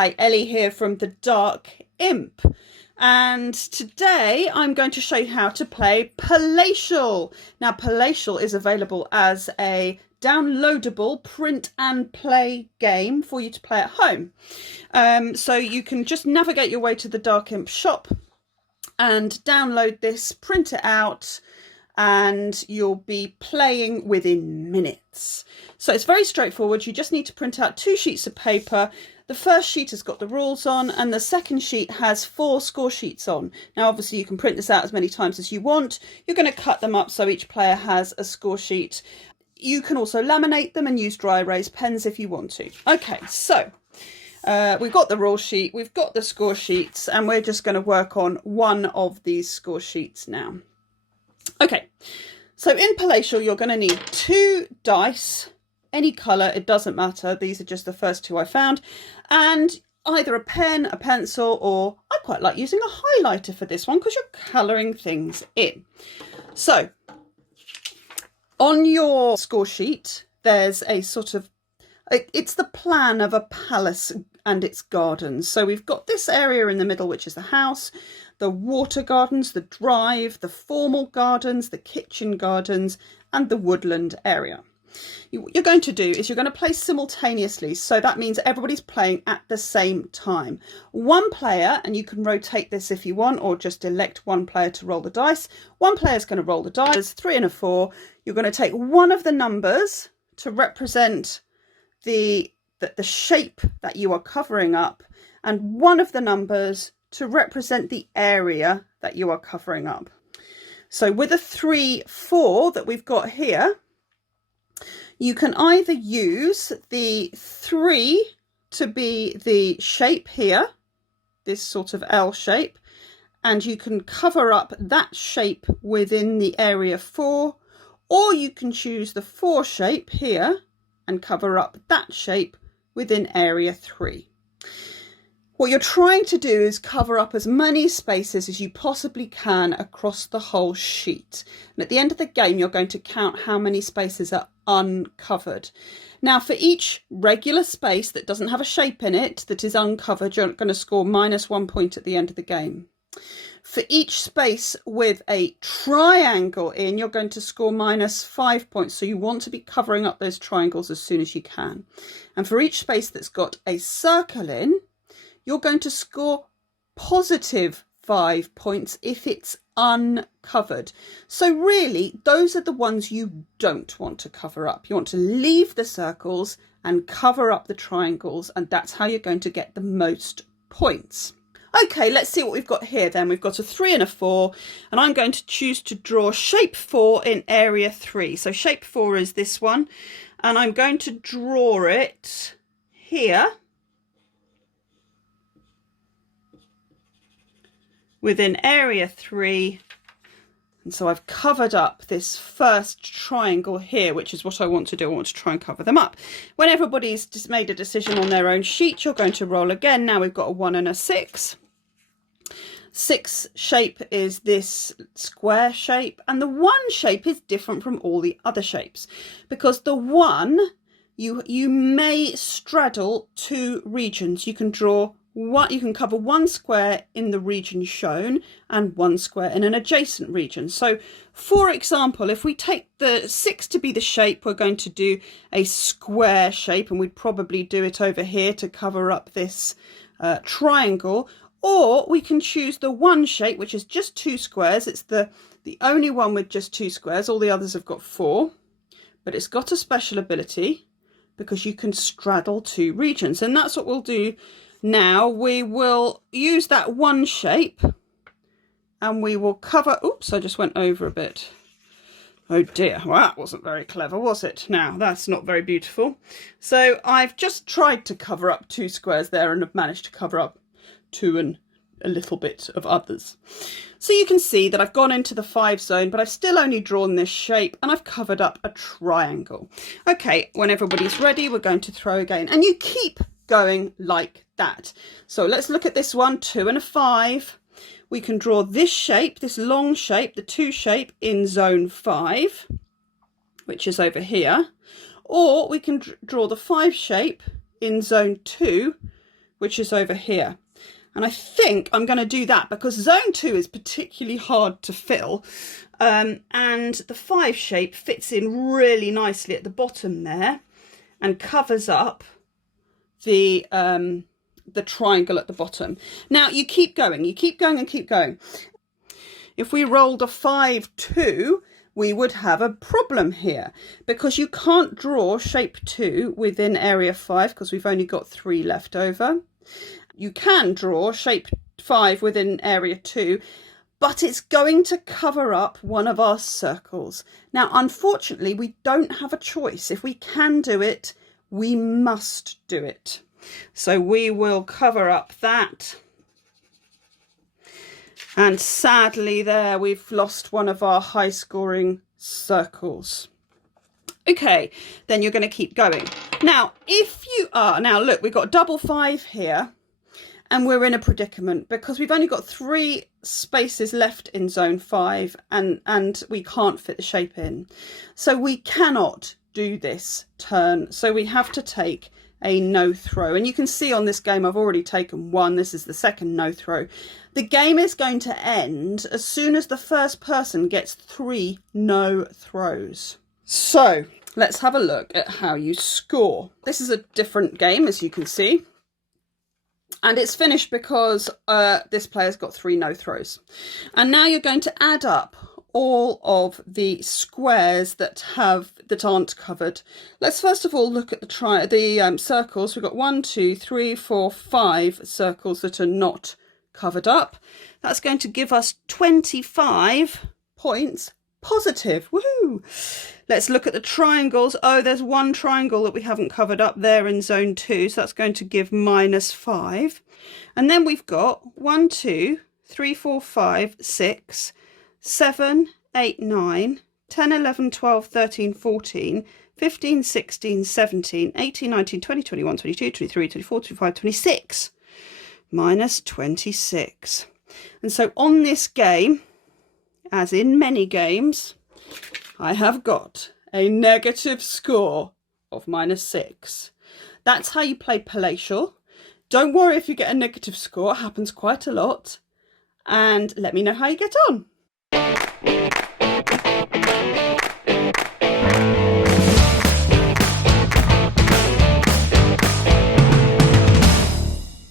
Hi, Ellie here from the Dark Imp, and today I'm going to show you how to play Palatial. Now, Palatial is available as a downloadable print and play game for you to play at home. So you can just navigate your way to the Dark Imp shop and download this, print it out, and you'll be playing within minutes. So it's very straightforward. You just need to print out 2 sheets of paper. The first sheet has got the rules on and the second sheet has 4 score sheets on. Now obviously you can print this out as many times as you want. You're going to cut them up so each player has a score sheet. You can also laminate them and use dry erase pens if you want to. Okay, so we've got the rule sheet, we've got the score sheets, and we're just going to work on one of these score sheets now. Okay, so in Palatial you're going to need 2 dice, any colour, it doesn't matter, these are just the first 2 I found, and either a pen, a pencil, or I quite like using a highlighter for this one because you're colouring things in. So on your score sheet there's a sort of, it's the plan of a palace and its gardens. So we've got this area in the middle, which is the house, the water gardens, the drive, the formal gardens, the kitchen gardens, and the woodland area. What you're going to do is you're going to play simultaneously. So that means everybody's playing at the same time. One player, and you can rotate this if you want, or just elect one player to roll the dice. One player is going to roll the dice. There's 3 and a 4. You're going to take one of the numbers to represent the shape that you are covering up, and one of the numbers to represent the area that you are covering up. So with a 3, 4 that we've got here, you can either use the 3 to be the shape here, this sort of L shape, and you can cover up that shape within the area 4, or you can choose the 4 shape here and cover up that shape within area 3. What you're trying to do is cover up as many spaces as you possibly can across the whole sheet. And at the end of the game, you're going to count how many spaces are uncovered. Now, for each regular space that doesn't have a shape in it, that is uncovered, you're going to score -1 point at the end of the game. For each space with a triangle in, you're going to score -5 points. So you want to be covering up those triangles as soon as you can. And for each space that's got a circle in, you're going to score +5 points if it's uncovered. So really, those are the ones you don't want to cover up. You want to leave the circles and cover up the triangles, and that's how you're going to get the most points. Okay, let's see what we've got here then. We've got a 3 and a 4, and I'm going to choose to draw shape 4 in area 3. So shape 4 is this one, and I'm going to draw it here within area 3. And so I've covered up this first triangle here, which is what I want to do. I want to try and cover them up. When everybody's just made a decision on their own sheet, you're going to roll again. Now we've got a 1 and a 6. 6 shape is this square shape, and the 1 shape is different from all the other shapes because the 1, you may straddle 2 regions. You can draw what you can cover 1 square in the region shown and 1 square in an adjacent region. So for example, if we take the 6 to be the shape, we're going to do a square shape, and we'd probably do it over here to cover up this triangle. Or we can choose the 1 shape, which is just 2 squares. It's the only one with just 2 squares. All the others have got 4, but it's got a special ability because you can straddle 2 regions, and that's what we'll do. Now we will use that 1 shape and we will cover, oops, I just went over a bit. Oh dear, well that wasn't very clever, was it? Now that's not very beautiful. So I've just tried to cover up 2 squares there and have managed to cover up 2 and a little bit of others. So you can see that I've gone into the 5 zone, but I've still only drawn this shape and I've covered up a triangle. Okay, when everybody's ready, we're going to throw again, and you keep going like that. So let's look at this one, 2 and a 5. We can draw this shape, this long shape, the 2 shape in zone 5, which is over here, or we can draw the 5 shape in zone 2, which is over here. And I think I'm going to do that because zone 2 is particularly hard to fill. And the 5 shape fits in really nicely at the bottom there and covers up the triangle at the bottom. Now you keep going and keep going. If we rolled a 5-2, we would have a problem here because you can't draw shape 2 within area 5 because we've only got 3 left over. You can draw shape 5 within area 2, but it's going to cover up one of our circles. Now, unfortunately, we don't have a choice. If we can do it, we must do it. So we will cover up that. And sadly there, we've lost one of our high scoring circles. Okay, then you're going to keep going. Now, if you are, now look, we've got double 5 here. And we're in a predicament because we've only got 3 spaces left in zone 5 and we can't fit the shape in. So we cannot do this turn. So we have to take a no throw. And you can see on this game, I've already taken 1. This is the second no throw. The game is going to end as soon as the first person gets 3 no throws. So let's have a look at how you score. This is a different game, as you can see. And it's finished because this player's got 3 no throws. And now you're going to add up all of the squares that aren't covered. Let's first of all look at the circles. We've got 1, 2, 3, 4, 5 circles that are not covered up. That's going to give us 25 points positive. Woohoo! Let's look at the triangles. Oh, there's 1 triangle that we haven't covered up there in zone 2, so that's going to give -5. And then we've got 1, 2, 3, 4, 5, 6, 7, 8, 9, 10, 11, 12, 13, 14, 15, 16, 17, 18, 19, 20, 21, 22, 23, 24, 25, 26. -26. And so on this game, as in many games, I have got a negative score of -6. That's how you play Palatial. Don't worry if you get a negative score, it happens quite a lot. And let me know how you get on.